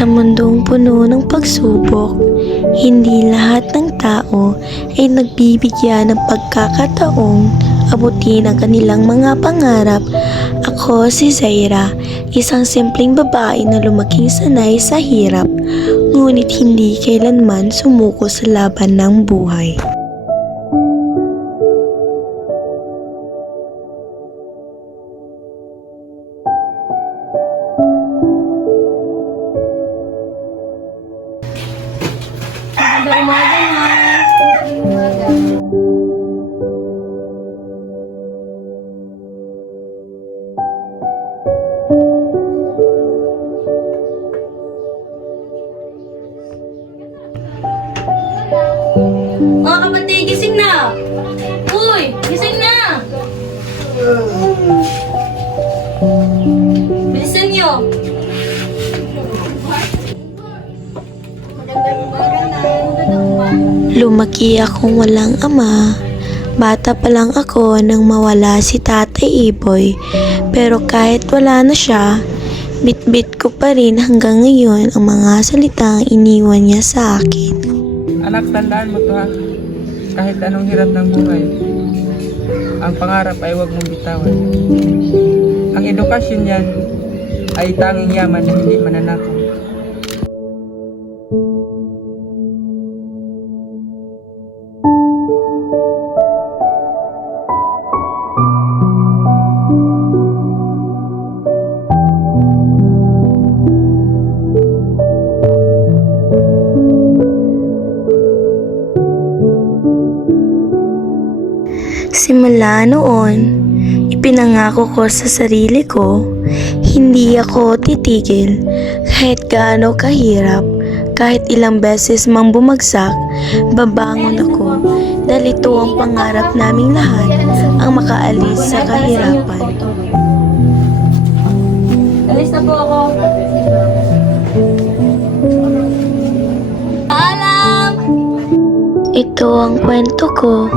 Sa mundong puno ng pagsubok, hindi lahat ng tao ay nagbibigyan ng pagkakataong abutin ang kanilang mga pangarap. Ako si Zaira, isang simpleng babae na lumaking sanay sa hirap, ngunit hindi kailanman sumuko sa laban ng buhay. Magandang umaga, ma'am. Magandang umaga. Mga kapatid, gising na! Uy, gising na! Bilisan niyo! Lumaki akong walang ama. Bata pa lang ako nang mawala si Tatay Iboy. Pero kahit wala na siya, bit-bit ko pa rin hanggang ngayon ang mga salitang iniwan niya sa akin. Anak, tandaan mo to ha. Kahit anong hirap ng buhay, ang pangarap ay huwag mong bitawan. Ang edukasyon niyan ay tanging yaman na hindi mananakaw. Simula noon, ipinangako ko sa sarili ko, hindi ako titigil kahit gaano kahirap, kahit ilang beses mang bumagsak, babangon ako dahil ito ang pangarap naming lahat, ang makaalis sa kahirapan. Alis na po ako. Paalam! Ito ang kwento ko,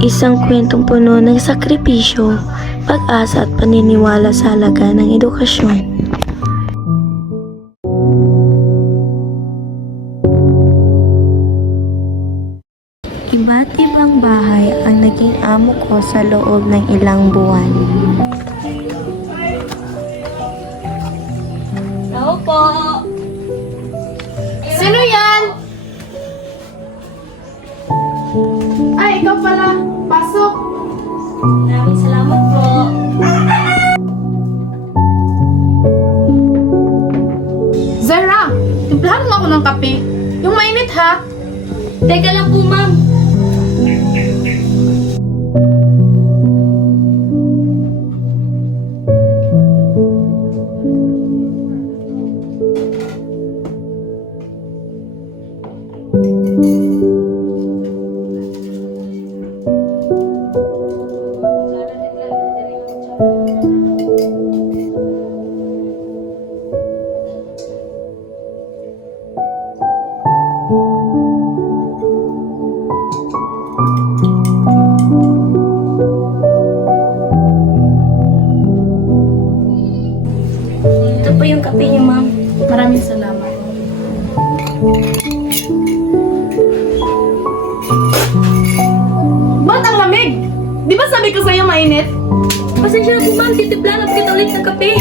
isang kwentong puno ng sakripisyo, pag-asa at paniniwala sa halaga ng edukasyon. Iba't ibang bahay ang naging amo ko sa loob ng ilang buwan. Tao po! Sino yan? Ay, ikaw pala. Pasok. Maraming salamat po. Zara, timplahan mo ako ng kape. Yung mainit ha. Teka lang po, ma'am. Ito po yung kape niyo, ma'am. Maraming salamat. Ba't ang lamig? Di ba sabi ko sa'yo mainit? Pasensya na po, ma'am. Titimpla na po kita ulit ng kape.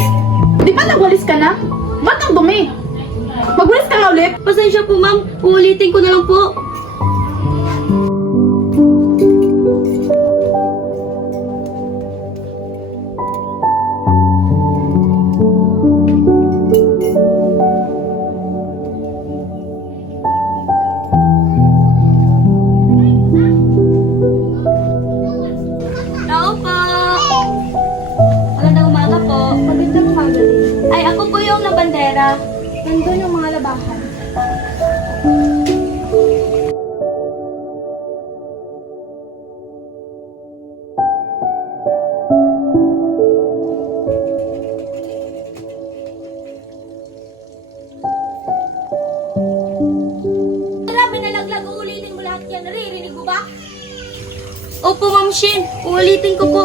Di ba nagwalis ka na? Ba't ang dumi? Magwalis ka nga ulit? Pasensya po, ma'am. Uulitin ko na lang po. Tao po! Magandang umaga po. Magandang umaga din. Ay, ako po yung labandera. Nandun yung mga labahan. Grabe na laglag, uulitin mo lahat yan. Naririnig mo ba? Opo, Ma'am Shin. Uulitin ko po.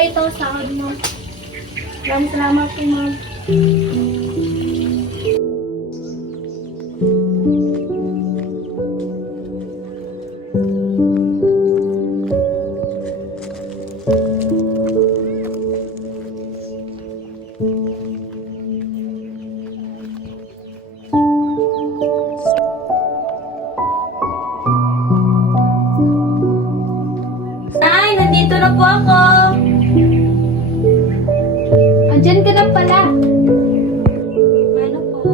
ito, sahod mo. Maraming salamat po, ma'am. Nay, nandito na po ako. Andyan ka na pala. Ano po?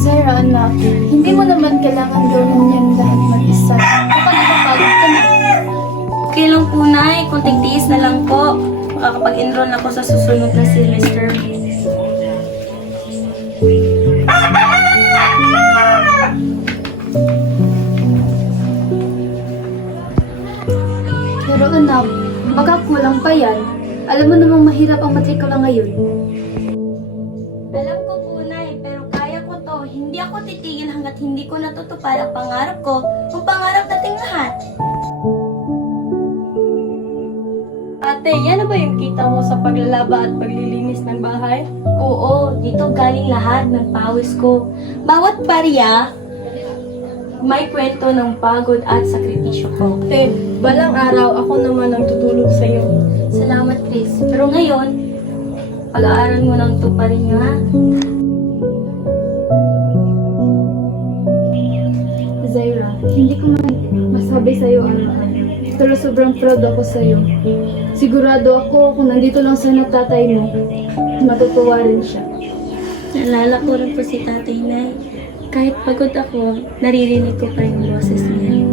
Zara, anak, hindi mo naman kailangan gawin yan lahat mag-isa. Baka napapagod ka na. Okay lang po, Nay. Kunting tiis na lang po. Makakapag-enroll na ako sa susunod na semester. Pero anak, baka kulang pa yan. Alam mo namang mahirap ang matrikula ngayon. Alam ko po, Nay, pero kaya ko to. Hindi ako titigil hanggat hindi ko natutupad ang pangarap ko, ang pangarap nating lahat. Ate, yan na ba yung kita mo sa paglalaba at paglilinis ng bahay? Oo, dito galing lahat ng pawis ko. Bawat barya, may kwento ng pagod at sakripisyo ko. Ate, balang araw ako naman ang tutulog sa iyo. Salamat, Chris. Pero ngayon, pag-aaral mo ng tuparin niyo, ha? Zaira, hindi ko man masabi sa'yo ang mahal. Pero sobrang proud ako sa'yo. Sigurado ako kung nandito lang sa tatay mo, matutuwa rin siya. Naalala ko rin po si Tatay Nay. Kahit pagod ako, naririnig ko pa yung boses niya.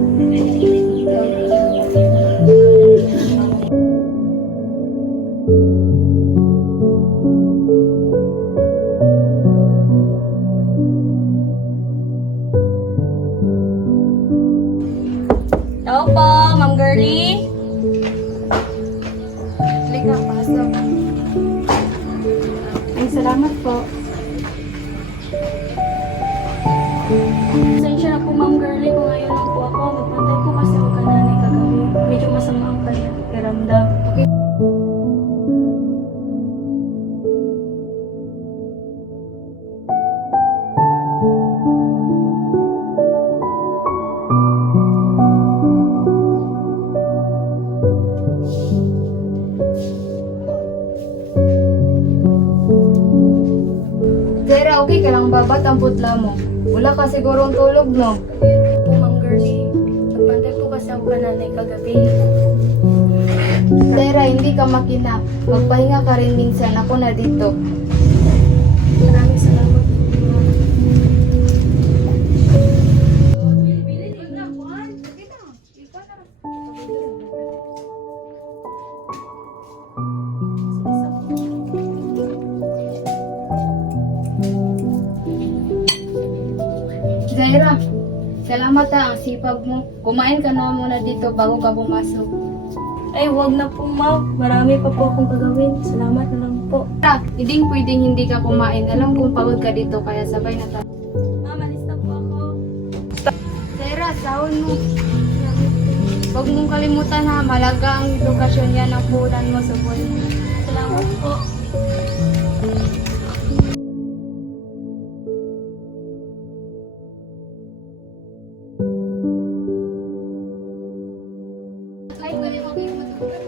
Tao po, Ma'am Girlie. Halika, pasok. Ay, salamat po. Pasensya na po, Ma'am Girlie, kung ngayon lang po ako. Magpantay po kasi ako kananay kagabi. Medyo masama ang kanyang pakiramdam. Zaira, okay ka lang ba? Ba't ang putla mo? Wala ka sigurong tulog, no? Po, Ma'am Girlie. Magpantay po kasi ako kananay kagabi. Zaira, hindi ka makina. Magpahinga ka rin minsan. Ako na dito. Maraming salamat po, Ma'am. Zaira, salamat ha, ang sipag mo. Kumain ka na muna dito bago ka pumasok. Ay, wag na po, Ma'am. Marami pa po akong gagawin. Salamat na lang po. Hindi pwedeng hindi ka kumain. Alam kong pagod ka dito, kaya sabay na tayo. Ma'am, alis na po ako. Zaira, sahon mo. Huwag mong kalimutan ha, malaga ang edukasyon yan ang puhunan mo sa buhay mo. Salamat po. Ay, pwede mo kayo matulog.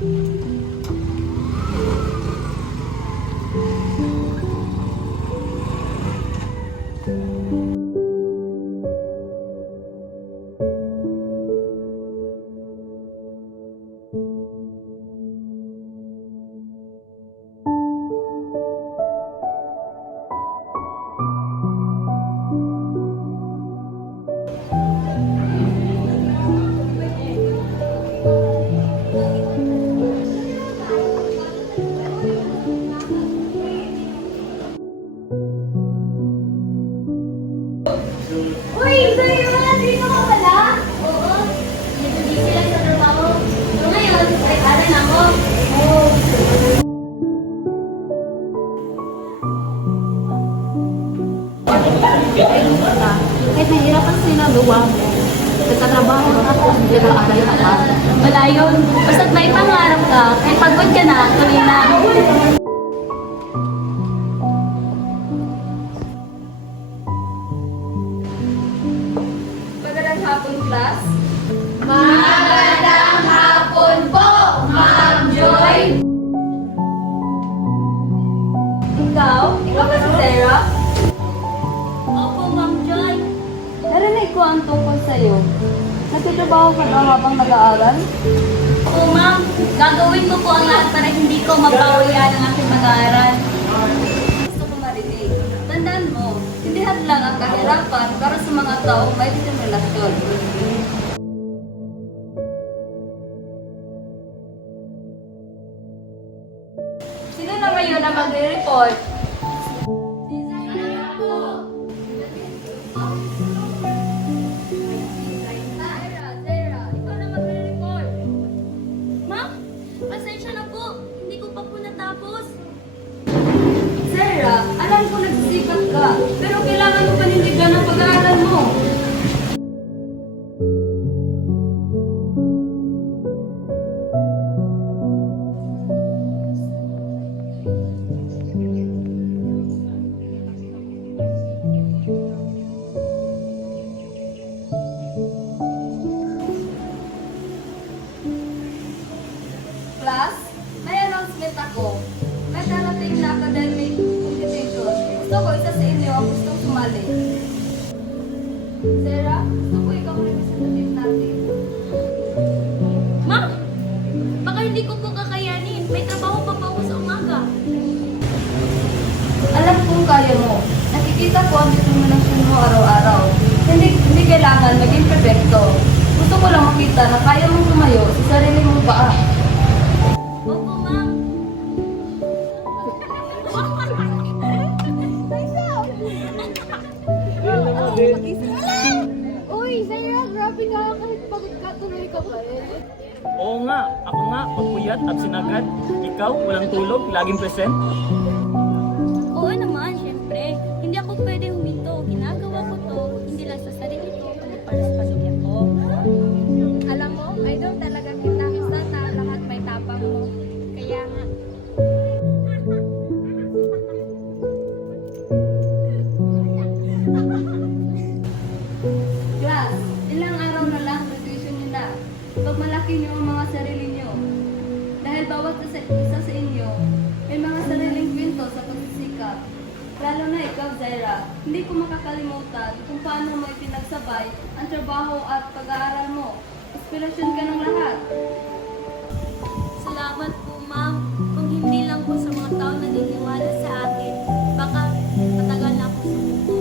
Uy, Zara! Dito ka pala? Oo. Medyo busy lang sa trabaho. Pero ngayon, ay aral ako. Kahit nahihirapan sila, luwa mo. Nagtatrabaho ka po, nag-aaral ka pa. Wala yun. Basta't may pangarap ka, kahit pagod ka na, tuloy na. Magandang hapon, class. Magandang hapon po, Ma'am Joy! Ikaw? Ikaw ba si Sarah? Opo, Ma'am Joy. Narinig ko ang tungkol sa'yo. Nagtatrabaho ka daw habang nag-aaral? Oo, Ma'am. Gagawin ko po ang lahat para hindi ko mabawian ang aking mag-aaral. Gusto ko marinig. Tandaan mo, hindi lang ang kahirapan para sa mga taong may relasyon. Sino na ngayon ang magre-report? Zara, ikaw na magre-report. Ma'am, pasensya na po. Hindi ko pa po natapos. Sarah, alam ko nagsisikap ka, pero kailangan mo panindigan ang pag-aaral mo. Class, may announcement ako. May darating na academic competition. Gusto ko isa sa inyo ang gustong sumali. Sarah, gusto ko ikaw ang representative natin. Ma'am, baka hindi ko po kakayanin. May trabaho pa po ako sa umaga. Alam kong kaya mo. Nakikita ko ang determinasyon mo araw-araw. Hindi kailangan maging perfecto. Gusto ko lang makita na kaya mong tumayo sa sarili mong paa. Opo, Ma'am. Uy, Sarah, grabe nga. Kahit pagod ka, tuloy ka pa rin. Oo nga, ako nga, pagpuyat at sinagad. Ikaw, walang tulog, laging present. Oo naman, syempre. Hindi ako pwede huminto. Ginagawa ko to, hindi lang sa sarili ko, kundi para sa pamilya ko. Alam mo, idol talaga kita. Sana lahat may tapang mo. Kaya nga. Class, ilang araw na lang graduation niyo na. Pagmalaki niyo ang mga sarili niyo. Dahil bawat isa sa inyo, may mga sariling kwento sa pagsisikap. Lalo na ikaw, Zaira, hindi ko makakalimutan kung paano mo ipinagsabay ang trabaho at pag-aaral mo. Inspirasyon ka ng lahat. Salamat po, Ma'am. Kung hindi lang po sa mga tao na naniniwala sa akin, baka matagal na ako sa mundo.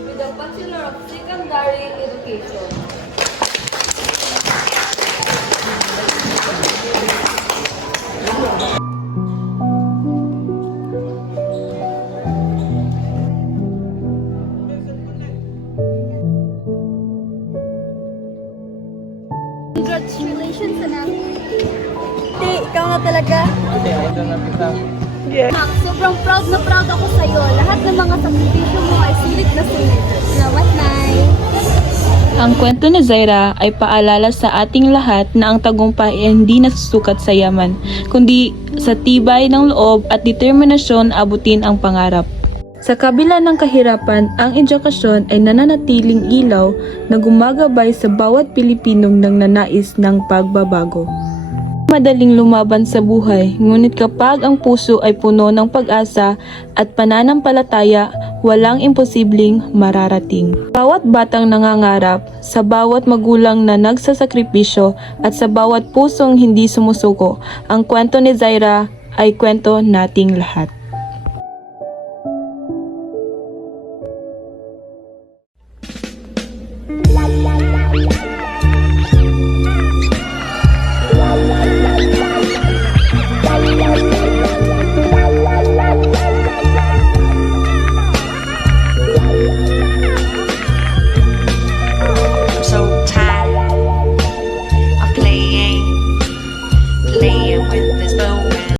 With a Bachelor of Secondary Education. talaga. Ate, idol na kita. Mac, sobrang proud na proud ako sa'yo. Lahat ng mga sakripisyo mo ay sulit na sulit. Salamat, Nay. Ang kwento ni Zaira ay paalala sa ating lahat na ang tagumpay ay hindi nasusukat sa yaman, kundi sa tibay ng loob at determinasyon abutin ang pangarap. Sa kabila ng kahirapan, ang edukasyon ay nananatiling ilaw na gumagabay sa bawat Pilipinong nagnanais ng pagbabago. Madaling lumaban sa buhay, ngunit kapag ang puso ay puno ng pag-asa at pananampalataya, walang imposibleng mararating. Bawat batang nangangarap, sa bawat magulang na nagsasakripisyo at sa bawat pusong hindi sumusuko, ang kwento ni Zaira ay kwento nating lahat.